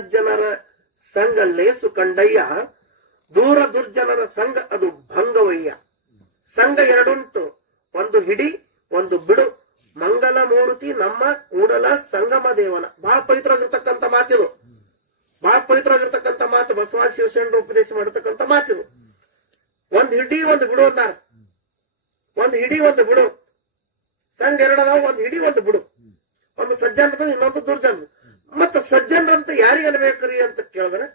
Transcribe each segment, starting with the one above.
ಜನರ ಸಂಘ ಲೇಸು ಕಂಡಯ್ಯ, ದೂರ ದುರ್ಜನರ ಸಂಘ ಅದು ಭಂಗವಯ್ಯ. ಸಂಘ ಎರಡುಂಟು, ಒಂದು ಹಿಡಿ ಒಂದು ಬಿಡು, ಮಂಗಲ ಮೂರ್ತಿ ನಮ್ಮ ಕೂಡಲ ಸಂಗಮ ದೇವನ. ಬಹಳ ಪವಿತ್ರವಾಗಿರ್ತಕ್ಕಂಥ ಮಾತಿದು, ಬಹಳ ಪವಿತ್ರವಾಗಿರ್ತಕ್ಕಂಥ ಮಾತು. ಬಸವ ಶಿವಶರಣರು ಉಪದೇಶ ಮಾಡತಕ್ಕಂಥ ಮಾತಿದು. ಒಂದು ಹಿಡಿ ಒಂದು ಬಿಡು ಅಂತಾರ. ಒಂದು ಹಿಡಿ ಒಂದು ಬಿಡು. ಸಂಘ ಎರಡದಾವ, ಒಂದು ಹಿಡಿ ಒಂದು ಬಿಡು. ಒಂದು ಸಜ್ಜನರದ ಇನ್ನೊಂದು ದುರ್ಜನ. ಮತ್ತ ಸಜ್ಜನರಂತ ಯಾರಿಗೆ ಅನ್ಬೇಕ್ರಿ ಅಂತ ಕೇಳಿದ್ರೆ,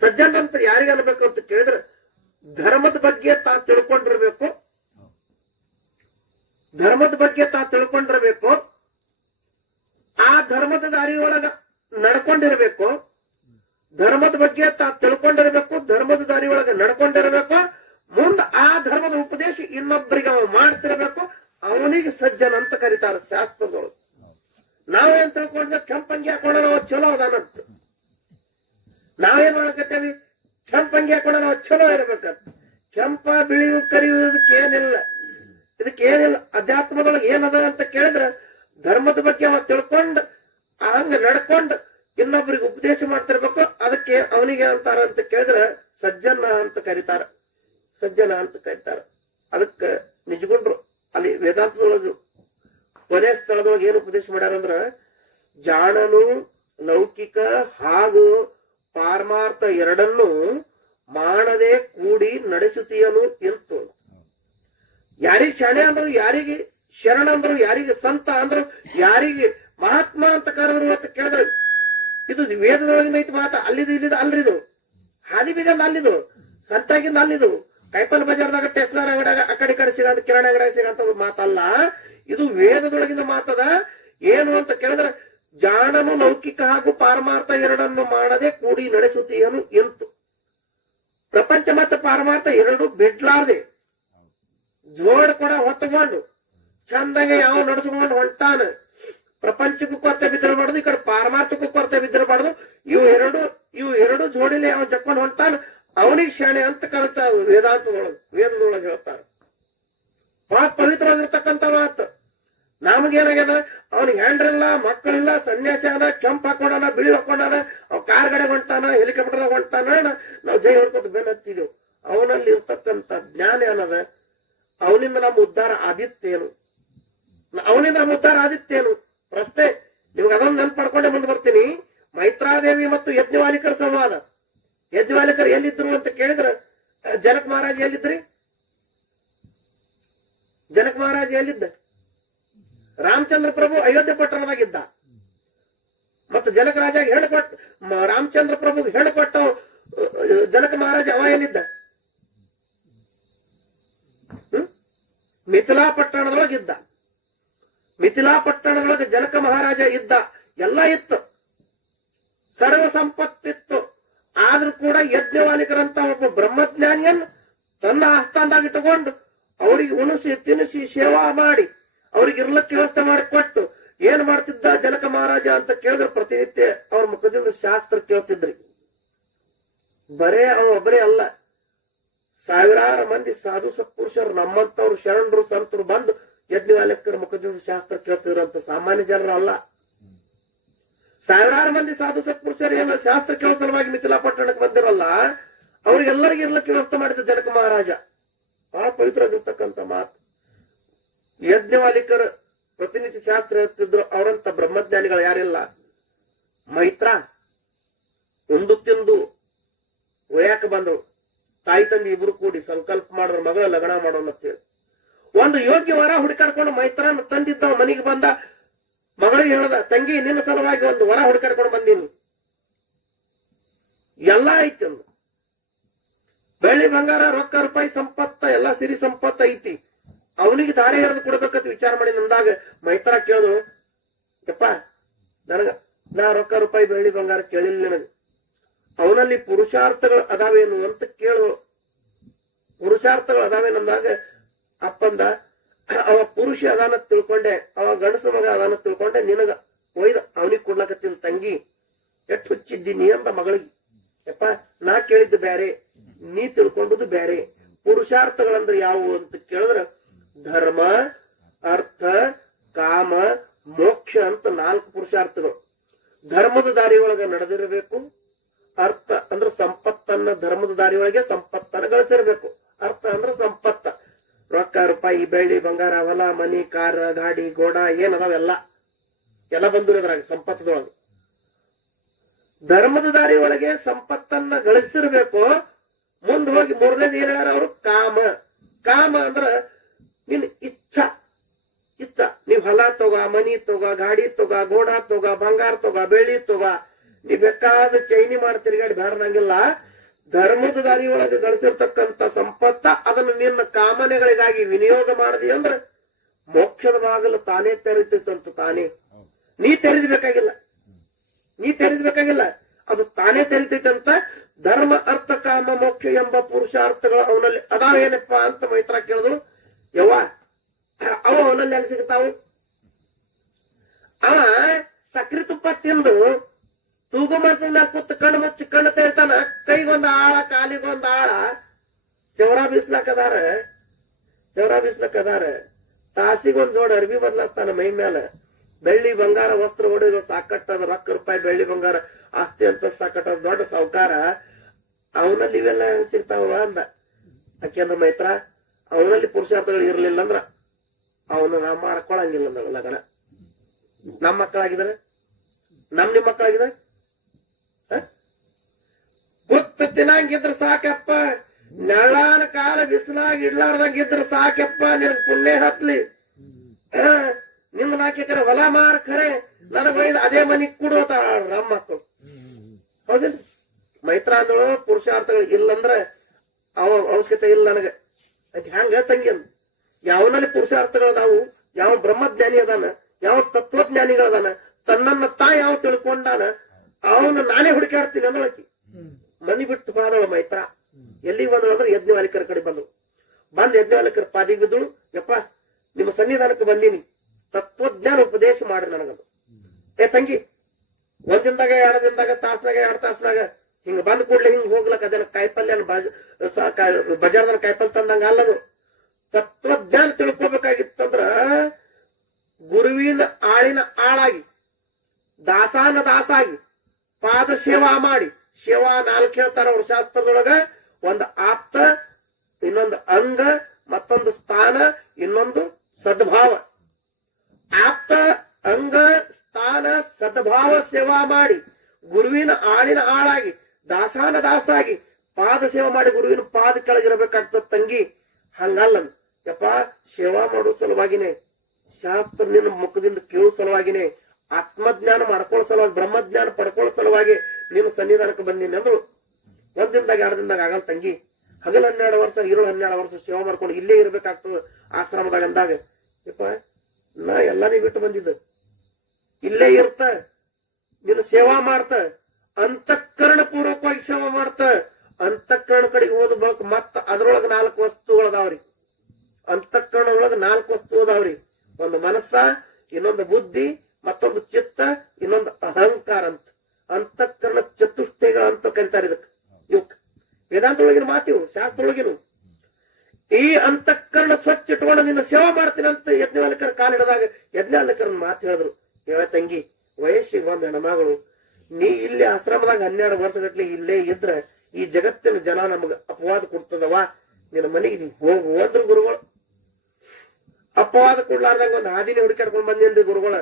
ಸಜ್ಜನರಂತ ಯಾರಿಗೆ ಅನ್ಬೇಕು ಅಂತ ಕೇಳಿದ್ರೆ, ಧರ್ಮದ ಬಗ್ಗೆ ತಾ ತಿಳ್ಕೊಂಡಿರ್ಬೇಕು, ಧರ್ಮದ ಬಗ್ಗೆ ತಾ ತಿಳ್ಕೊಂಡಿರ್ಬೇಕು, ಆ ಧರ್ಮದ ದಾರಿಯೊಳಗ ನಡ್ಕೊಂಡಿರ್ಬೇಕು, ಧರ್ಮದ ಬಗ್ಗೆ ತಾ ತಿಳ್ಕೊಂಡಿರ್ಬೇಕು, ಧರ್ಮದ ದಾರಿಯೊಳಗ ನಡ್ಕೊಂಡಿರ್ಬೇಕು, ಮುಂದ ಆ ಧರ್ಮದ ಉಪದೇಶ ಇನ್ನೊಬ್ಬರಿಗೆ ಅವ ಮಾಡ್ತಿರ್ಬೇಕು. ಅವನಿಗೆ ಸಜ್ಜನ ಅಂತ ಕರೀತಾರೆ ಶಾಸ್ತ್ರದೊಳಗೆ. ನಾವೇನ್ ತಿಳ್ಕೊಂಡ್ರೆ ಕೆಂಪಂಗಿ ಹಾಕೊಂಡ ಚಲೋ ಅದಾನಂತ. ನಾವೇನ್ ಮಾಡಕತ್ತೇವಿ, ಕೆಂಪಂಗಿ ಹಾಕೊಂಡ ಚಲೋ ಇರ್ಬೇಕಂತ. ಕೆಂಪ ಬಿಳಿಯು ಕರಿಯುವುದಕ್ಕೆ ಏನಿಲ್ಲ, ಇದಕ್ಕೇನಿಲ್ಲ. ಅಧ್ಯಾತ್ಮದೊಳಗೆ ಏನದ ಅಂತ ಕೇಳಿದ್ರೆ, ಧರ್ಮದ ಬಗ್ಗೆ ಅವ ತಿಳ್ಕೊಂಡ್ ಹಂಗ ನಡ್ಕೊಂಡ್ ಇನ್ನೊಬ್ಬರಿಗೆ ಉಪದೇಶ ಮಾಡ್ತಿರ್ಬೇಕು. ಅದಕ್ಕೆ ಅವನಿಗೆ ಅಂತಾರ ಅಂತ ಕೇಳಿದ್ರೆ ಸಜ್ಜನ ಅಂತ ಕರೀತಾರ, ಸಜ್ಜನ ಅಂತ ಕರೀತಾರ. ಅದಕ್ಕೆ ನಿಜಗುಂಡ್ರು ಅಲ್ಲಿ ವೇದಾಂತದೊಳಗೆ ಕೊನೆ ಸ್ಥಳದೊಳಗೆ ಏನು ಉಪದೇಶ ಮಾಡ್ಯಾರಂದ್ರ, ಜಾಣನು ಲೌಕಿಕ ಹಾಗೂ ಪಾರಮಾರ್ಥ ಎರಡನ್ನು ಮಾಡದೆ ಕೂಡಿ ನಡೆಸುತ್ತೀಯನು ಎಂತು. ಯಾರಿಗೆ ಶರಣೆ ಅಂದ್ರು, ಯಾರಿಗೆ ಶರಣ ಅಂದ್ರು, ಯಾರಿಗೆ ಸಂತ ಅಂದ್ರು, ಯಾರಿಗೆ ಮಹಾತ್ಮ ಅಂತ ಕರೆದ್ರು ಅಂತ ಕೇಳಿದ್ರೆ, ಇದು ವೇದದೊಳಗಿಂದ ಐತಿ ಮಾತ. ಅಲ್ಲಿದು ಇಲ್ಲಿದು ಅಲ್ರಿದು, ಹಾದಿ ಬೀಜದ ಅಲ್ಲಿದು, ಸಂತಾಗಿಂದ ಅಲ್ಲಿದು, ಕೈಪಲ್ ಬಜಾರ್ದಾಗ ಟೆಸ್ಲಾರ್ ಅಂಗಡಿಯಾಗ ಆ ಕಡೆ ಕಡೆ ಸಿಗೋದು, ಕಿರಾಣಿ ಅಂಗಡಿಯಾಗ ಸಿಗಂತದ್ದು ಮಾತಲ್ಲ. ಇದು ವೇದದೊಳಗಿನ ಮಾತದ. ಏನು ಅಂತ ಕೇಳಿದ್ರೆ, ಜಾಣನು ಲೌಕಿಕ ಹಾಗೂ ಪಾರಮಾರ್ಥ ಎರಡನ್ನು ಮಾಡದೆ ಕೂಡಿ ನಡೆಸುತ್ತೀಯನು ಎಂತು. ಪ್ರಪಂಚ ಮತ್ತು ಪಾರಮಾರ್ಥ ಎರಡು ಬಿಡ್ಲಾರ್ದೆ ಜೋಡ್ ಕೂಡ ಹೊತ್ತುಕೊಂಡು ಚಂದಂಗೆ ಯಾವ ನಡೆಸ್ಕೊಂಡು ಹೊಂಟಾನ. ಪ್ರಪಂಚಕ್ಕೂ ಕೊರತೆ ಬಿದ್ದಿರಬಾರ್ದು, ಈ ಕಡೆ ಪಾರಮಾರ್ಥಕ್ಕೂ ಕೊರತೆ ಬಿದ್ದಿರಬಾರ್ದು. ಇವು ಎರಡು ಜೋಡಿಲೆ ಅವನ್ ಜಕ್ಕೊಂಡು ಹೊಂಟಾನ, ಅವನಿಗೆ ಶಾಣೆ ಅಂತ ಕರೀತಾರ ವೇದಾಂತದೊಳಗೆ, ವೇದದೊಳಗೆ ಹೇಳ್ತಾರ. ಬಹಳ ಪವಿತ್ರವಾಗಿರ್ತಕ್ಕಂಥ ಮಾತು. ನಮಗೇನಾಗ್ಯದ, ಅವನಿಗೆ ಹೆಂಡ್ರಿಲ್ಲ, ಮಕ್ಕಳಿಲ್ಲ, ಸನ್ಯಾಸಾನ, ಕೆಂಪ್ ಹಾಕೊಂಡಾನ, ಬಿಳಿ ಹಾಕೊಂಡಾನ, ಅವ್ ಕಾರ್ ಗಡೆ ಹೊಂಟಾನ, ಹೆಲಿಕಾಪ್ಟರ್ದಾಗ ಹೊಂಟಾನ, ನಾವು ಜೈ ಹೊಡ್ಕೊತ ಬೆನ್ ಹತ್ತಿದೆವು. ಅವನಲ್ಲಿ ಇರ್ತಕ್ಕಂಥ ಜ್ಞಾನ ಏನದ, ಅವನಿಂದ ನಮ್ಮ ಉದ್ಧಾರ ಆದಿತ್ತೇನು, ಅವನಿಂದ ನಮ್ಮ ಉದ್ಧಾರ ಆದಿತ್ತೇನು ಪ್ರಶ್ನೆ. ನಿಮ್ಗೆ ಅದೊಂದು ನೆನ್ಪು ಮಾಡ್ಕೊಂಡೆ ಮುಂದೆ ಬರ್ತೀನಿ. ಮೈತ್ರಾದೇವಿ ಮತ್ತು ಯಜ್ಞವಾಲಿಕರ ಸಂವಾದ. ಯಜ್ಞವಾಲಿಕರು ಎಲ್ಲಿದ್ರು ಅಂತ ಕೇಳಿದ್ರೆ, ಜನಕ್ ಮಹಾರಾಜ್ ಎಲ್ಲಿದ್ರಿ? ಜನಕ್ ಮಹಾರಾಜ್ ಎಲ್ಲಿದ್ದ? ರಾಮಚಂದ್ರ ಪ್ರಭು ಅಯೋಧ್ಯೆ ಪಟ್ಟಣದಾಗಿದ್ದ. ಮತ್ತು ಜನಕ ರಾಜ ಹೆಣ್ಣು ಕೊಟ್ಟ, ರಾಮಚಂದ್ರ ಪ್ರಭು ಹೆಣ್ಣು ಕೊಟ್ಟ ಜನಕ ಮಹಾರಾಜ ಅವ ಎಲ್ಲಿದ್ದ? ಮಿಥಿಲಾ ಪಟ್ಟಣದೊಳಗಿದ್ದ. ಮಿಥಿಲಾ ಪಟ್ಟಣದೊಳಗೆ ಜನಕ ಮಹಾರಾಜ ಇದ್ದ. ಎಲ್ಲ ಇತ್ತು, ಸರ್ವ ಸಂಪತ್ತಿತ್ತು. ಆದ್ರೂ ಕೂಡ ಯಜ್ಞವಾಲಿಕರಂತ ಒಬ್ಬ ಬ್ರಹ್ಮಜ್ಞಾನಿಯನ್ನು ತನ್ನ ಆಸ್ಥಾನದಾಗ ಇಟ್ಟುಕೊಂಡು ಅವರಿಗೆ ಉಣಿಸಿ ತಿನ್ನಿಸಿ ಸೇವಾ ಮಾಡಿ ಅವ್ರಿಗೆ ಇರ್ಲಕ್ಕೆ ವ್ಯವಸ್ಥೆ ಮಾಡಿಕೊಟ್ಟು ಏನ್ ಮಾಡ್ತಿದ್ದ ಜನಕ ಮಹಾರಾಜ ಅಂತ ಕೇಳಿದ್ರೆ, ಪ್ರತಿನಿತ್ಯ ಅವ್ರ ಮುಖದಿಂದ ಶಾಸ್ತ್ರ ಕೇಳ್ತಿದ್ರಿ. ಬರೇ ಅವ ಒಬ್ಬರೇ ಅಲ್ಲ, ಸಾವಿರಾರು ಮಂದಿ ಸಾಧು ಸತ್ಪುರುಷರು, ನಮ್ಮಂತವ್ರು ಶರಣರು ಸಂತರು ಬಂದು ಯಜ್ಞವಾಲಿಕರ ಮುಖದಿಂದ ಶಾಸ್ತ್ರ ಕೇಳ್ತಿದ್ರಂತ. ಸಾಮಾನ್ಯ ಜನರು ಅಲ್ಲ, ಸಾವಿರಾರು ಮಂದಿ ಸಾಧು ಸತ್ಪುರುಷರು ಏನ ಶಾಸ್ತ್ರ ಕೇಳೋ ಸಲುವಾಗಿ ಮಿಥಿಲಾ ಪಟ್ಟಣಕ್ಕೆ ಬಂದಿರಲ್ಲ, ಅವ್ರಿಗೆಲ್ಲರಿಗೆ ಇರ್ಲಕ್ಕೆ ವ್ಯವಸ್ಥೆ ಮಾಡಿದ ಜನಕ ಮಹಾರಾಜ. ಬಹಳ ಪವಿತ್ರವಾಗಿರ್ತಕ್ಕಂಥ ಮಾತು. ಯಜ್ಞವಾಲಿಕರ ಪ್ರತಿನಿಧಿ ಶಾಸ್ತ್ರ ಹೇಳ್ತಿದ್ರು. ಅವರಂತ ಬ್ರಹ್ಮಜ್ಞಾನಿಗಳು ಯಾರಿಲ್ಲ. ಮೈತ್ರ ಉಂಡು ತಿಂದು ಒಯ್ಯಾಕ ಬಂದವು. ತಾಯಿ ತಂದೆ ಇಬ್ರು ಕೂಡಿ ಸಂಕಲ್ಪ ಮಾಡಿದ್ರ ಮಗಳ ಲಗ್ನ ಮಾಡೋಣ ಅಂತೇಳಿ ಒಂದು ಯೋಗ್ಯ ವರ ಹುಡುಕಾಡ್ಕೊಂಡು ಮೈತ್ರನ ತಂದಿದ್ದ ಮನೆಗೆ ಬಂದ. ಮಗಳಿಗೆ ಹೇಳ್ದ, ತಂಗಿ ನಿನ್ನ ಸಲುವಾಗಿ ಒಂದು ವರ ಹುಡುಕಾಡ್ಕೊಂಡು ಬಂದೀನಿ, ಎಲ್ಲಾ ಐತಿ ಅಂದ. ಬೆಳ್ಳಿ ಬಂಗಾರ ರೊಕ್ಕ ರೂಪಾಯಿ ಸಂಪತ್ತ ಎಲ್ಲಾ ಸಿರಿ ಸಂಪತ್ತ ಐತಿ, ಅವನಿಗೆ ದಾರೆ ಎರೆದು ಕೊಡ್ಬೇಕಂತ ವಿಚಾರ ಮಾಡಿ ನಂದಾಗ ಮೈತ್ರ ಕೇಳಿದ್ರು, ಯಪ್ಪ ನಾ ರೊಕ್ಕ ರೂಪಾಯಿ ಬೆಳ್ಳಿ ಬಂಗಾರ ಕೇಳಿಲ್ಲ ನಿನಗೆ, ಅವನಲ್ಲಿ ಪುರುಷಾರ್ಥಗಳು ಅದಾವೇನು ಅಂತ ಕೇಳು. ಪುರುಷಾರ್ಥಗಳು ಅದಾವೇನಂದಾಗ ಅಪ್ಪಂದ, ಅವ ಪುರುಷ ಅದಾನ ತಿಳ್ಕೊಂಡೆ, ಅವ ಗಂಡಸ ಮಗ ಅದಾನ ತಿಳ್ಕೊಂಡೆ, ನಿನಗ ಒಯ್ದ ಅವನಿಗೆ ಕೊಡ್ಲಕತ್ತಿನ ತಂಗಿ, ಎಷ್ಟು ಹುಚ್ಚಿದ್ದೀನಿ ಅಂತ ಮಗಳಿಗೆ. ಯಪ್ಪ ನಾ ಕೇಳಿದ್ದು ಬ್ಯಾರೆ, ನೀ ತಿಳ್ಕೊಂಡುದು ಬ್ಯಾರೆ. ಪುರುಷಾರ್ಥಗಳಂದ್ರೆ ಯಾವುವು ಅಂತ ಕೇಳಿದ್ರ, ಧರ್ಮ, ಅರ್ಥ, ಕಾಮ, ಮೋಕ್ಷ ಅಂತ 4 ಪುರುಷಾರ್ಥಗಳು. ಧರ್ಮದ ದಾರಿಯೊಳಗ ನಡೆದಿರಬೇಕು. ಅರ್ಥ ಅಂದ್ರೆ ಸಂಪತ್ತನ್ನ ಧರ್ಮದ ದಾರಿಯೊಳಗೆ ಸಂಪತ್ತನ್ನ ಗಳಿಸಿರ್ಬೇಕು. ಅರ್ಥ ಅಂದ್ರೆ ಸಂಪತ್ತ, ರೊಕ್ಕ ರೂಪಾಯಿ ಬೆಳ್ಳಿ ಬಂಗಾರ ಹೊಲ ಮನಿ ಕಾರ ಗಾಡಿ ಗೋಡ ಏನದಾವೆಲ್ಲ ಎಲ್ಲ ಬಂದು ಇದ್ರಾಗ ಸಂಪತ್ತದೊಳಗೆ. ಧರ್ಮದ ದಾರಿಯೊಳಗೆ ಸಂಪತ್ತನ್ನ ಗಳಿಸಿರ್ಬೇಕು. ಮುಂದ್ ಹೋಗಿ ಮೂರನೇದು ಏನ್ ಹೇಳ್ಯಾರ ಅವರು? ಕಾಮ. ಕಾಮ ಅಂದ್ರ ನಿನ್ ಇಚ್ಛಾ. ಇಚ್ಛಾ, ನೀವ್ ಹೊಲ ತಗೋ, ಮನಿ ತಗೋ, ಗಾಡಿ ತಗೋ, ಗೋಡ ತಗೋ, ಬಂಗಾರ ತಗೋ, ಬೆಳ್ಳಿ ತಗೋ, ನೀ ಬೇಕಾದ ಚೈನಿ ಮಾಡಿ ತಿರುಗಾಡಿ ಬೇಡಂಗಿಲ್ಲ. ಧರ್ಮದ ದಾರಿಯೊಳಗೆ ಗಳಿಸಿರ್ತಕ್ಕಂಥ ಸಂಪತ್ತ ಅದನ್ನು ನಿನ್ನ ಕಾಮನೆಗಳಿಗಾಗಿ ವಿನಿಯೋಗ ಮಾಡದಿ ಅಂದ್ರೆ ಮೋಕ್ಷದ ಬಾಗಿಲು ತಾನೇ ತೆರೀತಂತ. ತಾನೇ ನೀ ತೆರೆದ್ಬೇಕಾಗಿಲ್ಲ, ನೀ ತೆರೆದ್ಬೇಕಾಗಿಲ್ಲ, ಅದು ತಾನೇ ತೆರಿತೈತಂತ. ಧರ್ಮ ಅರ್ಥ ಕಾಮ ಮೋಕ್ಷ ಎಂಬ ಪುರುಷಾರ್ಥಗಳು ಅವನಲ್ಲಿ ಅದಾವೇನಪ್ಪ ಅಂತ ಮೈತ್ರ ಕೇಳಿದ್ರು. ಯವ್ವ ಅವ ಅವನಲ್ಲಿ ಹೆಂಗ್ ಸಿಗ್ತಾವು? ಅವ ಸಕ್ರಿ ತುಪ್ಪ ತಿಂದು ತೂಗು ಮನ್ಸಿನ ಕೂತ್ ಕಣ್ಣು ಮುಚ್ಚಿ ಕಣ್ಣು ತೆರಿತಾನ. ಕೈಗೊಂದು ಆಳ ಕಾಲಿಗೊಂದು ಆಳ ಚೌರ ಬೀಸ್ಲಕ್ಕದಾರ, ಚೌರ ಬೀಸ್ಲಕ್ಕದಾರ. ತಾಸಿಗೊಂದ್ ಜೋಡ ಅರ್ಬಿ ಬದಲಾಸ್ತಾನ ಮೈ ಮೇಲೆ. ಬೆಳ್ಳಿ ಬಂಗಾರ ವಸ್ತ್ರ ಹೊಡೆದು ಸಾಕಟ್ಟದ ರೊಕ್ಕ ರೂಪಾಯಿ ಬೆಳ್ಳಿ ಬಂಗಾರ ಆಸ್ತಿ ಅಂತ ಸಾಕಟ್ಟದ ದೊಡ್ಡ ಸಾವುಕಾರ. ಅವನಲ್ಲಿ ಇವೆಲ್ಲ ಹೆಂಗ್ ಸಿಗ್ತಾವ ಅಂದ. ಯಾಕೆಂದ್ರ ಮೈತ್ರ ಅವನಲ್ಲಿ ಪುರುಷಾರ್ಥಗಳು ಇರ್ಲಿಲ್ಲ ಅಂದ್ರ ಅವನು ನಾವು ಮಾಡ್ಕೊಳಂಗಿಲ್ಲ ಲಗನ. ನಮ್ಮ ಮಕ್ಕಳಾಗಿದ್ದಾರೆ, ನಿಮ್ ಮಕ್ಕಳಾಗಿದ್ದಾರೆ. ಗೊತ್ತ ತಿನ್ನಂಗಿದ್ರ ಸಾಕಪ್ಪ, ನೆಳ್ಳಾನ ಕಾಲ ಬಿಸಿಲಾಗಿ ಇಡ್ಲಾರ್ದಂಗಿದ್ರ ಸಾಕಪ್ಪ, ನಿನಗ್ ಪುಣ್ಯ ಹತ್ಲಿ. ನಿಂದ 4 ಎಕರೆ ಹೊಲ ಮಾರ ಖರೆ ನನಗೊಯ್ದು ಅದೇ ಮನಿಗ್ ಕೊಡೋತ ನಮ್ಮ ಮಕ್ಕಳು. ಹೌದಿಲ್ಲ ಮೈತ್ರ ಅಂದಳು? ಪುರುಷಾರ್ಥಗಳು ಇಲ್ಲಂದ್ರ ಅವ ಅವಶ್ಯಕತೆ ಇಲ್ಲ ನನಗ. ಅದ್ ಹೆಂಗ ತಂಗಿ ಅಂದ? ಯಾವನಲ್ಲಿ ಪುರುಷಾರ್ಥಗಳದಾವು, ಯಾವ ಬ್ರಹ್ಮಜ್ಞಾನಿ ಅದಾನ, ಯಾವ ತತ್ವಜ್ಞಾನಿಗಳದಾನ, ತನ್ನನ್ನ ಯಾವ ತಿಳ್ಕೊಂಡಾನ ಅವನು ನಾನೇ ಹುಡುಕಾಡ್ತೀನಿ ಅಂದಳಕಿ. ಮನಿ ಬಿಟ್ಟು ಬಾದಳ ಮೈತ್ರ. ಎಲ್ಲಿಗೆ ಬಂದಳು ಅಂದ್ರೆ ಯಜ್ಞವಾಲಿಕರ ಕಡೆ ಬಂದಳು. ಬಂದ್ ಯಜ್ಞವಾಲಿಕರ ಪಾದಿಗೆ ಬಿದ್ದಳು. ಯಪ್ಪ ನಿಮ್ಮ ಸನ್ನಿಧಾನಕ್ಕೆ ಬಂದೀನಿ, ತತ್ವಜ್ಞಾನ ಉಪದೇಶ ಮಾಡ್ರಿ ನನಗದು. ಏ ತಂಗಿ, 1 ದಿನದಾಗ 2 ದಿನದಾಗ ತಾಸ್ನಾಗ 2 ತಾಸ್ನಾಗ ಹಿಂಗ ಬಂದ್ ಕೂಡ್ಲೆ ಹಿಂಗ್ ಹೋಗ್ಲಕ್ ಅದೇನ ಕಾಯಿಪಲ್ಯ ಬಜಾರ್ದನ ಕಾಯಿಪಲ್ಯ ತಂದಂಗ ಅಲ್ಲದು. ತತ್ವಜ್ಞಾನ ತಿಳ್ಕೊಬೇಕಾಗಿತ್ತಂದ್ರ ಗುರುವಿನ ಆಳಿನ ಆಳಾಗಿ, ದಾಸಾನ ದಾಸಾಗಿ, ಪಾದ ಸೇವಾ ಮಾಡಿ. ಸೇವಾ 4 ಹೇಳ್ತಾರ ಅವ್ರ ಶಾಸ್ತ್ರದೊಳಗ. ಒಂದು ಆಪ್ತ, ಇನ್ನೊಂದು ಅಂಗ, ಮತ್ತೊಂದು ಸ್ಥಾನ, ಇನ್ನೊಂದು ಸದ್ಭಾವ. ಆಪ್ತ ಅಂಗ ಸ್ಥಾನ ಸದ್ಭಾವ ಸೇವಾ ಮಾಡಿ ಗುರುವಿನ ಆಳಿನ ಆಳಾಗಿ, ದಾಸಾನ ದಾಸಾಗಿ, ಪಾದ ಸೇವಾ ಮಾಡಿ ಗುರುವಿನ ಪಾದ ಕೆಳಗಿರಬೇಕಾಗ್ತದ ತಂಗಿ. ಹಂಗಲ್ಲ ಯಪ್ಪ, ಸೇವಾ ಮಾಡೋ ಸಲುವಾಗಿನೇ, ಶಾಸ್ತ್ರ ನಿನ್ನ ಮುಖದಿಂದ ಕೇಳೋ ಸಲುವಾಗಿನೇ, ಆತ್ಮಜ್ಞಾನ ಮಾಡ್ಕೊಳ್ಳೋ ಸಲುವಾಗಿ, ಬ್ರಹ್ಮಜ್ಞಾನ ಪಡ್ಕೊಳ್ಳೋ ಸಲುವಾಗಿ ನೀನು ಸನ್ನಿಧಾನಕ್ಕೆ ಬಂದೀನಿ ಅಂದ್ರು. 1 ದಿನದಾಗ 2 ದಿನದಾಗ ಆಗಲ್ಲ ತಂಗಿ. ಹಗಲ್ 12 ವರ್ಷ, ಇರುಳು 12 ವರ್ಷ ಸೇವಾ ಮಾಡ್ಕೊಂಡು ಇಲ್ಲೇ ಇರ್ಬೇಕಾಗ್ತದ ಆಶ್ರಮದಾಗ ಅಂದಾಗ. ಯಪ್ಪ ನಾ ಎಲ್ಲಾನೇ ಬಿಟ್ಟು ಬಂದಿದ್ದ, ಇಲ್ಲೇ ಇರ್ತ, ನೀನು ಸೇವಾ ಮಾಡ್ತ, ಅಂತಃಕರಣ ಪೂರ್ವಕವಾಗಿ ಸೇವಾ ಮಾಡ್ತ. ಅಂತಃಕರಣ ಕಡೆಗೆ ಹೋದ ಬಳಕ ಮತ್ತ ಅದ್ರೊಳಗ 4 ವಸ್ತುಗಳದಾವ್ರಿ. ಅಂತಃಕರಣದೊಳಗ 4 ವಸ್ತು ಅದಾವ್ರಿ. ಒಂದು ಮನಸ್ಸ, ಇನ್ನೊಂದು ಬುದ್ಧಿ, ಮತ್ತೊಂದು ಚಿತ್ತ, ಇನ್ನೊಂದು ಅಹಂಕಾರ ಅಂತ. ಅಂತಃಕರಣ ಚತುಷ್ಟಯಗಳ ಅಂತ ಕರೀತಾರೆ ಇದಕ್ಕೆ. ಇವಕ್ ವೇದಾಂತೊಳಗಿನ ಮಾತಿವು, ಶಾಸ್ತ್ರೊಳಗಿನ. ಈ ಅಂತಃಕರಣ ಸ್ವಚ್ಛ ಇಟ್ಕೊಂಡು ನಿನ್ನ ಸೇವಾ ಮಾಡ್ತೀನಿ ಅಂತ ಯಜ್ಞವಾಲಿಕರ ಕಾಲಿಡದಾಗ ಯಜ್ಞವಾಲಿಕರ ಮಾತು ಹೇಳಿದ್ರು. ಹೇಳ ತಂಗಿ, ವಯಸ್ಸಿಗೆ ಬಂದ ಹೆಣ್ಮಗಳು, ನೀ ಇಲ್ಲಿ ಆಶ್ರಮದಾಗ 12 ವರ್ಷಗಟ್ಲೆ ಇಲ್ಲೇ ಇದ್ರ ಈ ಜಗತ್ತಿನ ಜನ ನಮಗ ಅಪವಾದ ಕೊಡ್ತದವ. ನಿನ್ನ ಮನೆಗೆ ನೀ ಹೋಗು ಅಂದ್ರು ಗುರುಗಳು. ಅಪವಾದ ಕೊಡ್ಲಾರ್ದಂಗ ಒಂದು ಹಾದಿನೇ ಹುಡುಕಾಡ್ಕೊಂಡ್ ಬಂದೇನ್ರಿ ಗುರುಗಳ.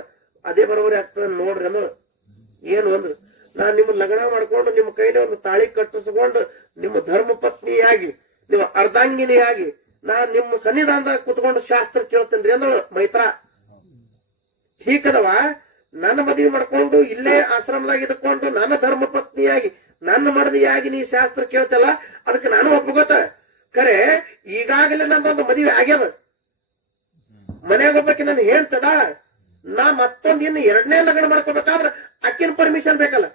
ಅದೇ ಬರೋಬರಿ ಆಗ್ತದ ನೋಡ್ರಿ ಅನ್ನೋ. ಏನು ಅಂದ್ರು, ನಾನ್ ನಿಮ್ಮ ಲಗ್ನ ಮಾಡ್ಕೊಂಡು ನಿಮ್ಮ ಕೈಲಿ ಒಂದು ತಾಳಿ ಕಟ್ಟಿಸ್ಕೊಂಡು ನಿಮ್ಮ ಧರ್ಮ ಪತ್ನಿಯಾಗಿ, ನಿಮ್ಮ ಅರ್ಧಾಂಗಿನಿಯಾಗಿ ನಾನ್ ನಿಮ್ಮ ಸನ್ನಿಧಾನದಾಗ ಕುತ್ಕೊಂಡು ಶಾಸ್ತ್ರ ಕೇಳ್ತೇನ್ರಿ ಅಂದಳು ಮೈತ್ರ. ಹೀಗದವ, ನನ್ನ ಮದುವೆ ಮಾಡ್ಕೊಂಡು ಇಲ್ಲೇ ಆಶ್ರಮದಾಗ ಇದ್ಕೊಂಡು ನನ್ನ ಧರ್ಮ ಪತ್ನಿಯಾಗಿ, ನನ್ನ ಮಡದಿಯಾಗಿ ನೀ ಶಾಸ್ತ್ರ ಕೇಳ್ತಲ್ಲ, ಅದಕ್ಕೆ ನಾನು ಒಪ್ಪಗೋತ. ಖರೆ ಈಗಾಗಲೇ ನಂದೊಂದು ಮದುವೆ ಆಗ್ಯದ, ಮನೆಯಾಗ ಹೋಗ್ಬೇಕಿ ನನ್ನ ಹೇಳ್ತದಾಳ. ನಾ ಮತ್ತೊಂದು ಇನ್ನು 2ನೇ ಲಗ್ನ ಮಾಡ್ಕೋಬೇಕಾದ್ರ ಅಕ್ಕಿನ ಪರ್ಮಿಷನ್ ಬೇಕಲ್ಲ.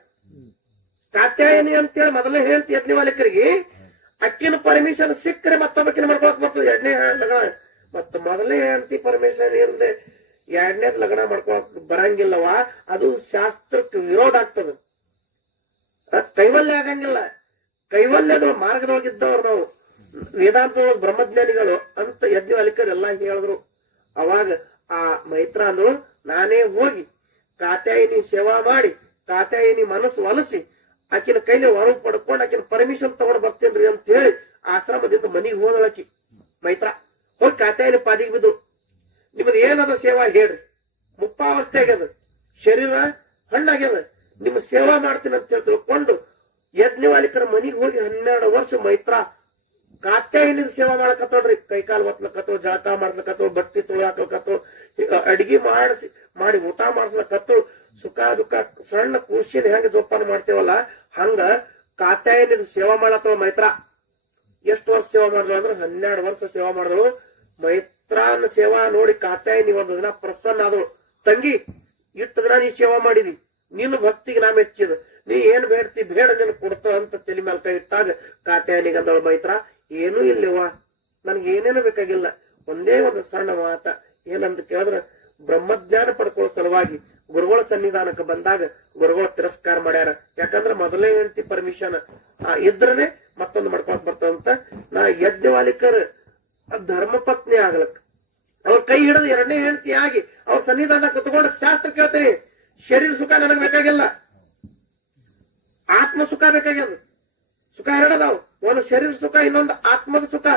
ಕಾತ್ಯಾಯನಿ ಅಂತೇಳಿ ಮೊದಲೇ ಹೇಳ್ತಿ ಯಜ್ಞವಾಲಿಕರಿಗೆ, ಅಕ್ಕಿನ ಪರ್ಮಿಷನ್ ಸಿಕ್ಕರೆ ಮತ್ತೊಬ್ಬಕಿನ ಮಾಡ್ಕೊಳಕ್ ಬರ್ತದೆ 2ನೇ ಲಗ್ನ. ಮತ್ತ ಮೊದಲನೇ ಹೆಂಡತಿ ಪರ್ಮಿಷನ್ ಇಲ್ಲದೆ 2ನೇದ್ ಲಗ್ನ ಮಾಡ್ಕೊಳಕ್ ಬರಂಗಿಲ್ಲವ. ಅದು ಶಾಸ್ತ್ರಕ್ಕೆ ವಿರೋಧ ಆಗ್ತದ, ಕೈವಲ್ಯ ಆಗಂಗಿಲ್ಲ. ಕೈವಲ್ಯದ ಮಾರ್ಗದೊಳಗಿದ್ದವ್ರು ನಾವು, ವೇದಾಂತದೊಳಗೆ ಬ್ರಹ್ಮಜ್ಞಾನಿಗಳು ಅಂತ ಯಜ್ಞವಾಲಿಕರು ಎಲ್ಲಾ ಹೇಳಿದ್ರು. ಅವಾಗ ಆ ಮೈತ್ರ ಅಂದ್ರು, ನಾನೇ ಹೋಗಿ ಕಾತ್ಯಾಯಿನಿ ಸೇವಾ ಮಾಡಿ ಕಾತ್ಯಾಯಿನಿ ಮನಸ್ಸು ಒಲಸಿ ಆಕಿನ ಕೈಲಿ ಹೊರಗೆ ಪಡ್ಕೊಂಡು ಆಕಿನ ಪರ್ಮಿಷನ್ ತಗೊಂಡ್ ಬರ್ತೇನ್ರಿ ಅಂತ ಹೇಳಿ ಆಶ್ರಮದಿಂದ ಮನಿಗೆ ಹೋದಳಕಿ ಮೈತ್ರ. ಹೋಗಿ ಕಾತ್ಯಾಯಿನಿ ಪಾದಿಗೆ ಬಿದ್ದು, ನಿಮ್ದು ಏನದ ಸೇವಾ ಹೇಳ್ರಿ, ಮುಪ್ಪಾವಸ್ಥೆ ಆಗ್ಯದ, ಶರೀರ ಹಣ್ಣಾಗ್ಯದ, ನಿಮ್ ಸೇವಾ ಮಾಡ್ತೀನಿ ಅಂತ ಹೇಳಿ ತಿಳ್ಕೊಂಡು ಯಜ್ಞವಾಲಿಕರ ಮನಿಗೆ ಹೋಗಿ 12 ವರ್ಷ ಮೈತ್ರ ಕಾತ್ಯಾಯಿನಿದ ಸೇವಾ ಮಾಡಕತ್ತೋಳ್ರಿ. ಕೈಕಾಲು ಒತ್ಲಕತ್ತೋ, ಜಳಕ ಮಾಡ್ಲಕತ್ತೋ, ಬಟ್ಟಿ ತೊಳಾಕತ್ತೋ, ಅಡಿಗೆ ಮಾಡಿ ಊಟ ಮಾಡ್ಸ್ಲಕತ್ತೋ, ಸುಖ ದುಃಖ ಸಣ್ಣ ಕೂಸಿನ ಹೆಂಗ ಜೋಪಾನ ಮಾಡ್ತೇವಲ್ಲ ಹಂಗ ಕಾತ್ಯಾಯಿನಿದ ಸೇವಾ ಮಾಡತ್ತವ ಮೈತ್ರ. ಎಷ್ಟು ವರ್ಷ ಸೇವಾ ಮಾಡಿದ್ರು ಅಂದ್ರೆ 12 ವರ್ಷ ಸೇವಾ ಮಾಡಿದ್ರು. ಮೈತ್ರಾನ ಸೇವಾ ನೋಡಿ ಕಾತ್ಯಾಯಿನಿ ಒಂದು ದಿನ ಪ್ರಸನ್ನ ಆದಳು. ತಂಗಿ, ಇಟ್ಟು ದಿನ ನೀ ಸೇವಾ ಮಾಡಿದಿ, ನಿನ್ನ ಭಕ್ತಿಗೆ ನಾ ಮೆಚ್ಚಿದ, ನೀ ಏನ್ ಬೇಡ್ತಿ ಬೇಡ ನಿನ್ ಕೊಡ್ತ ಅಂತ ತಲೆ ಮೇಲೆ ಕೈ ಇಟ್ಟಾಗ ಕಾತ್ಯಾಯಿನಿಗೆ ಅಂದಳು ಮೈತ್ರ, ಏನೂ ಇಲ್ಲವ, ನನ್ಗೆ ಏನೇನು ಬೇಕಾಗಿಲ್ಲ, ಒಂದೇ ಒಂದು ಸಣ್ಣ ಮಾತ ಏನಂತ ಕೇಳಿದ್ರ ಬ್ರಹ್ಮಜ್ಞಾನ ಪಡ್ಕೊಳ್ಳೋ ಸಲುವಾಗಿ ಗುರುಗಳ ಸನ್ನಿಧಾನಕ್ಕೆ ಬಂದಾಗ ಗುರುಗಳು ತಿರಸ್ಕಾರ ಮಾಡ್ಯಾರ. ಯಾಕಂದ್ರ ಮೊದಲೇ ಹೆಂಡತಿ ಪರ್ಮಿಷನ್ ಇದ್ರನೆ ಮತ್ತೊಂದು ಮಾಡ್ಕೊಳಕ್ ಬರ್ತದಂತ. ನಾ ಯಜ್ಞವಾಲಿಕರ ಧರ್ಮ ಪತ್ನಿ ಆಗ್ಲಕ್ ಅವ್ರ ಕೈ ಹಿಡಿದು 2ನೇ ಹೆಂಡತಿ ಆಗಿ ಅವ್ರ ಸನ್ನಿಧಾನ ಕುತ್ಕೊಂಡು ಶಾಸ್ತ್ರ ಕೇಳ್ತೀನಿ. ಶರೀರ ಸುಖ ನನಗ್ ಬೇಕಾಗಿಲ್ಲ, ಆತ್ಮ ಸುಖ ಬೇಕಾಗ್ಯದ. ಸುಖ ಎರಡದಾವ್, ಒಂದು ಶರೀರ ಸುಖ, ಇನ್ನೊಂದು ಆತ್ಮದ ಸುಖ.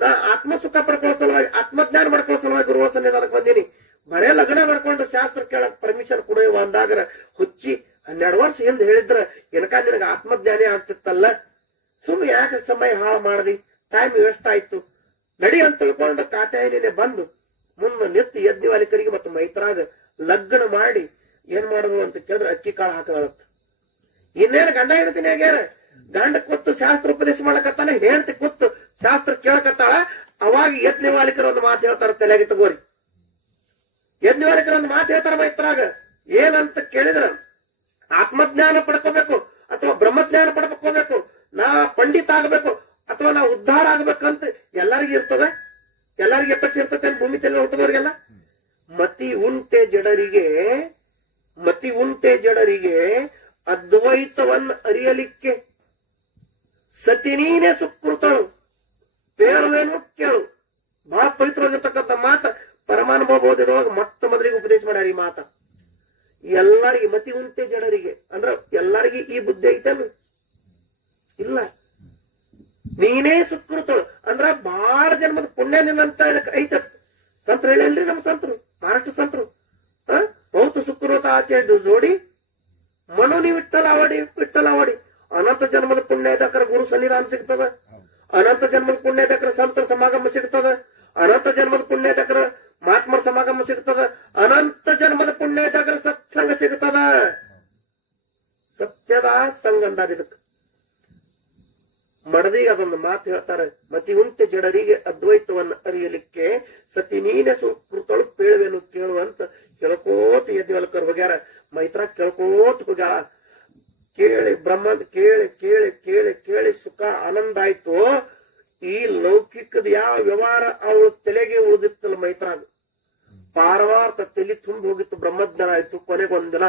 ನಾ ಆತ್ಮ ಸುಖ ಪಡ್ಕೊಳ್ಳೋ ಸಲುವಾಗಿ, ಆತ್ಮಜ್ಞಾನ ಮಾಡ್ಕೊಳ್ಳೋ ಸಲುವಾಗಿ ಗುರುಗಳ ಸನ್ನಿಧಾನಕ್ಕೆ ಬಂದೀನಿ. ಬರೇ ಲಗ್ನ ಮಾಡ್ಕೊಂಡು ಶಾಸ್ತ್ರ ಕೇಳಕ್ ಪರ್ಮಿಷನ್ ಕೊಡುವ ಅಂದಾಗ ಹುಚ್ಚಿ 12 ವರ್ಷ ಹಿಂದೆ ಹೇಳಿದ್ರ ಏನಕ ನಿನಗ ಆತ್ಮಜ್ಞಾನಿ ಆಗ್ತಿತ್ತಲ್ಲ, ಸುಮ್ಮನೆ ಯಾಕೆ ಸಮಯ ಹಾಳು ಮಾಡದಿ, ಟೈಮ್ ವೇಸ್ಟ್ ಆಯ್ತು, ನಡಿ ಅಂತ ತಿಳ್ಕೊಂಡು ಕಾತ್ಯಾಯಿನಿನೇ ಬಂದು ಮುಂದೆ ನಿತ್ಯ ಯಜ್ಞವಾಲಿಕರಿಗೆ ಮತ್ತು ಮೈತ್ರಾಗ ಲಗ್ನ ಮಾಡಿ ಏನ್ ಮಾಡುದು ಅಂತ ಕೇಳಿದ್ರೆ ಅಕ್ಕಿ ಕಾಳು ಹಾಕದಳತ್ತ. ಇನ್ನೇನು ಗಂಡ ಹೇಳ್ತೀನಿ ಆಗ್ಯಾರ, ಗಂಡ ಕೂತು ಶಾಸ್ತ್ರ ಉಪದೇಶ ಮಾಡಕತ್ತಾನೆ, ಹೇಳ್ತಿ ಕೂತು ಶಾಸ್ತ್ರ ಕೇಳಕತ್ತಾಳ. ಅವಾಗ ಯಜ್ಞವಾಲಿಕರ ಒಂದು ಮಾತು ಹೇಳ್ತಾರ, ತಲೆಗಿಟ್ಟಗೋರಿ. ಯಜ್ಞವಾಲಿಕರ ಒಂದು ಮಾತು ಹೇಳ್ತಾರ ಮೈತ್ರಾಗ, ಏನಂತ ಕೇಳಿದ್ರ ಆತ್ಮಜ್ಞಾನ ಪಡ್ಕೋಬೇಕು ಅಥವಾ ಬ್ರಹ್ಮಜ್ಞಾನ ಪಡ್ಕೋಬೇಕು, ನಾ ಪಂಡಿತ ಆಗ್ಬೇಕು ಅಥವಾ ನಾ ಉದ್ಧಾರ ಆಗ್ಬೇಕಂತ ಎಲ್ಲರಿಗೂ ಇರ್ತದ. ಎಲ್ಲರಿಗೂ ಎಪ್ಪತ್ತು ಇರ್ತದೆ ಭೂಮಿ ತಲೆ ಹುಟ್ಟಿದವ್ರಿಗೆಲ್ಲ. ಮತಿ ಉಂಟೆ ಜಡರಿಗೆ ಅದ್ವೈತವನ್ನ ಅರಿಯಲಿಕ್ಕೆ ಸತಿ ನೀನೇ ಸುಕೃತಳು, ಬೇಡವೇನು ಕೇಳು. ಬಹಳ ಪವಿತ್ರವಾಗಿರ್ತಕ್ಕಂಥ ಮಾತ ಪರಮಾನುಭವ ಬೋಧನವಾಗ ಮೊದಲಿಗೆ ಉಪದೇಶ ಮಾಡ್ಯಾರ ಈ ಮಾತ. ಎಲ್ಲರಿಗೆ ಮತಿ ಉಂಟೆ ಜಡರಿಗೆ ಅಂದ್ರ ಎಲ್ಲರಿಗೂ ಈ ಬುದ್ಧಿ ಐತೇನು? ಇಲ್ಲ. ನೀನೇ ಸುಕೃತಳು ಅಂದ್ರ ಬಹಳ ಜನ್ಮದ ಪುಣ್ಯ ನಿನ್ನಂತ ಐತ. ಸಂತರು ಹೇಳಿಲ್ರಿ, ನಮ್ಮ ಸಂತರು, ಮಹಾರಾಷ್ಟ್ರ ಸಂತರು, ಬಹುತ ಸುಕೃತ ಆಚೆ ಜೋಡಿ ಮನು ನೀ ವಿಠ್ಠಲಾವಡಿ. ಅನಂತ ಜನ್ಮದ ಪುಣ್ಯ ಇದ್ದಕ್ರ ಗುರು ಸನ್ನಿಧಾನ ಸಿಗ್ತದ, ಅನಂತ ಜನ್ಮದ ಪುಣ್ಯ ಇದ್ದಕ್ರ ಸಂತರ ಸಮಾಗಮ ಸಿಗ್ತದ, ಅನಂತ ಜನ್ಮದ ಪುಣ್ಯ ಇದ್ದಕ್ರ ಮಹಾತ್ಮರ ಸಮಾಗಮ ಸಿಗ್ತದ, ಅನಂತ ಜನ್ಮದ ಪುಣ್ಯ ಇದ್ದಕ್ರ ಸತ್ಸಂಗ ಸಿಗ್ತದ. ಸತ್ಯದ ಸಂಘ ಅಂದಾರ ಇದಕ್ಕೆ. ಮಡದಿಗೆ ಅದೊಂದು ಮಾತು ಹೇಳ್ತಾರೆ, ಮತಿ ಉಂಟೆ ಜಡರಿಗೆ ಅದ್ವೈತವನ್ನು ಅರಿಯಲಿಕ್ಕೆ ಸತಿ ನೀನೆ ಸುಕೃತಳು ಪೇಳುವೆನು ಕೇಳು ಅಂತ ಕೇಳ್ಕೋತ ಯಜ್ಞವಾಲಿಕರು ಹೋಗ್ಯಾರ. ಮೈತ್ರ ಕೇಳ್ಕೋತ ಹೋಗ್ಯಾಳ. ಕೇಳಿ ಕೇಳಿ ಸುಖ ಆನಂದ ಆಯ್ತು. ಈ ಲೌಕಿಕದ ಯಾವ ವ್ಯವಹಾರ ಅವಳು ತಲೆಗೆ ಉಳಿದಿತ್ತಲ್ಲ ಮೈತ್ರಾಗ, ಪಾರವಾರ್ಥ ತಲೆ ತುಂಬಿ ಹೋಗಿತ್ತು. ಬ್ರಹ್ಮಜ್ಞಾನ ಆಯ್ತು. ಕೊನೆಗೊಂದಿನ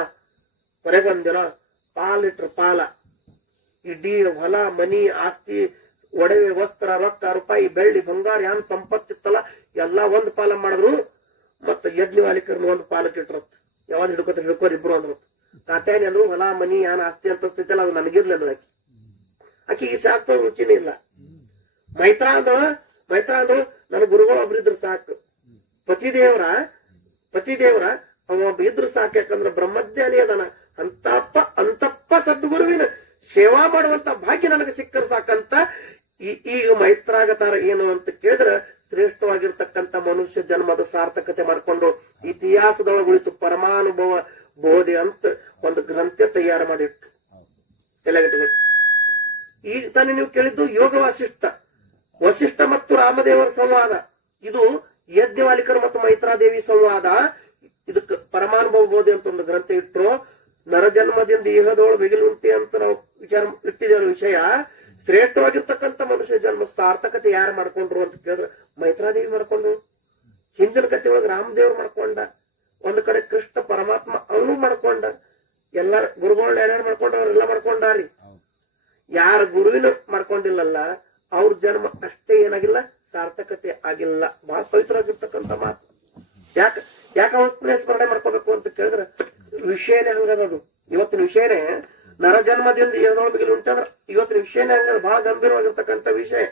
ಪಾಲಿಟ್ರ ಪಾಲ, ಇಡೀ ಹೊಲ ಮನಿ ಆಸ್ತಿ ಒಡವೆ ವಸ್ತ್ರ ರೊಕ್ಕ ರೂಪಾಯಿ ಬೆಳ್ಳಿ ಬಂಗಾರ ಏನ್ ಸಂಪತ್ತಿತ್ತಲ್ಲ ಎಲ್ಲಾ ಒಂದ್ ಪಾಲ ಮಾಡಿದ್ರು. ಮತ್ತ ಯಜ್ಞವಾಲಿಕರ್ನ ಒಂದ್ ಪಾಲಕ್ ಇಟ್ರತ್. ಯಾವಾಗ ಹಿಡ್ಕೋರಿ ಇಬ್ರು ಅಂದ್ರು. ಕಾತ್ಯಾಯಿನಿ ಅಂದ್ರು ಹೊಲ ಮನಿ ಏನ್ ಆಸ್ತಿ ಅಂತ ಸ್ಥಿತಿಲ್ಲ, ಅದು ನನಗಿರ್ಲಿಲ್ಲ. ಆಕಿಗೆ ಶಾಸ್ತ್ರ ರುಚಿನೇ ಇಲ್ಲ. ಮೈತ್ರ ಅಂದ್ರು ನನ್ನ ಗುರುಗಳು ಒಬ್ರಿದ್ರು ಸಾಕು. ಪತಿದೇವ್ರ ಅವ ಒಬ್ಬ ಇದ್ರು ಸಾಕು. ಯಾಕಂದ್ರ ಬ್ರಹ್ಮಜ್ಞಾನಿ ಅದನ. ಅಂತಪ್ಪ ಸದ್ಗುರುವಿನ ಸೇವಾ ಮಾಡುವಂತ ಭಾಗ್ಯ ನನಗೆ ಸಿಕ್ಕರು ಸಾಕಂತ ಈಗ ಮೈತ್ರಾಗತಾರ. ಏನು ಅಂತ ಕೇಳಿದ್ರ ಶ್ರೇಷ್ಠವಾಗಿರ್ತಕ್ಕಂಥ ಮನುಷ್ಯ ಜನ್ಮದ ಸಾರ್ಥಕತೆ ಮಾಡ್ಕೊಂಡು ಇತಿಹಾಸದೊಳಗೆ ಉಳಿತು ಪರಮಾನುಭವ ಬೋಧೆ ಅಂತ ಒಂದು ಗ್ರಂಥ ತಯಾರು ಮಾಡಿಟ್ಟು ತಲೆಗಟ್ಟುಗಳು. ಈಗ ತಾನೇ ನೀವು ಕೇಳಿದ್ದು ಯೋಗ ವಸಿಷ್ಠ ಮತ್ತು ರಾಮದೇವರ ಸಂವಾದ. ಇದು ಯಜ್ಞವಾಲಿಕರು ಮತ್ತು ಮೈತ್ರಾದೇವಿ ಸಂವಾದ. ಇದಕ್ಕೆ ಪರಮಾನುಭವ ಬೋಧೆ ಅಂತ ಒಂದು ಗ್ರಂಥ ಇಟ್ರು. ನರಜನ್ಮದಿಂದ ಇಹದೋಳು ಮಿಗಿಲುಂಟೆ ಅಂತ ನಾವು ವಿಚಾರ ಇಟ್ಟಿದ್ದೇವೆ ವಿಷಯ. ಶ್ರೇಷ್ಠವಾಗಿರ್ತಕ್ಕಂಥ ಮನುಷ್ಯ ಜನ್ಮ ಸಾರ್ಥಕತೆ ಯಾರು ಮಾಡ್ಕೊಂಡ್ರು ಅಂತ ಕೇಳಿದ್ರೆ ಮೈತ್ರಾದೇವಿ ಮಾಡ್ಕೊಂಡು, ಹಿಂದಿನ ಕಥೆ ಒಳಗೆ ರಾಮದೇವ್ರು ಮಾಡ್ಕೊಂಡ, ಒಂದ್ ಕಡೆ ಕೃಷ್ಣ ಪರಮಾತ್ಮ ಅವನು ಮಾಡ್ಕೊಂಡ, ಎಲ್ಲ ಗುರುಗಳನ್ನ ಯಾರ್ಯಾರು ಮಾಡ್ಕೊಂಡ್ರ ಅವ್ರೆಲ್ಲ ಮಾಡ್ಕೊಂಡಾರಿ. ಯಾರ ಗುರುವಿನ ಮಾಡ್ಕೊಂಡಿಲ್ಲಲ್ಲ ಅವ್ರ ಜನ್ಮ ಅಷ್ಟೇ ಏನಾಗಿಲ್ಲ, ಸಾರ್ಥಕತೆ ಆಗಿಲ್ಲ. ಬಹಳ ಪವಿತ್ರವಾಗಿರ್ತಕ್ಕಂಥ ಮಾತು. ಯಾಕೆ ಅವಸ್ಥೆ ಸ್ಮರಣೆ ಮಾಡ್ಕೋಬೇಕು ಅಂತ ಕೇಳಿದ್ರೆ ವಿಷಯನೇ ಹಂಗದದು. ಇವತ್ತಿನ ವಿಷಯನೇ ನರಜನ್ಮದಿಂದ ಏನೊಳಗೆ ಉಂಟಂದ್ರ ಇವತ್ತಿನ ವಿಷಯನೇ ಹಂಗ ಬಹಳ ಗಂಭೀರವಾಗಿರ್ತಕ್ಕಂಥ ವಿಷಯ.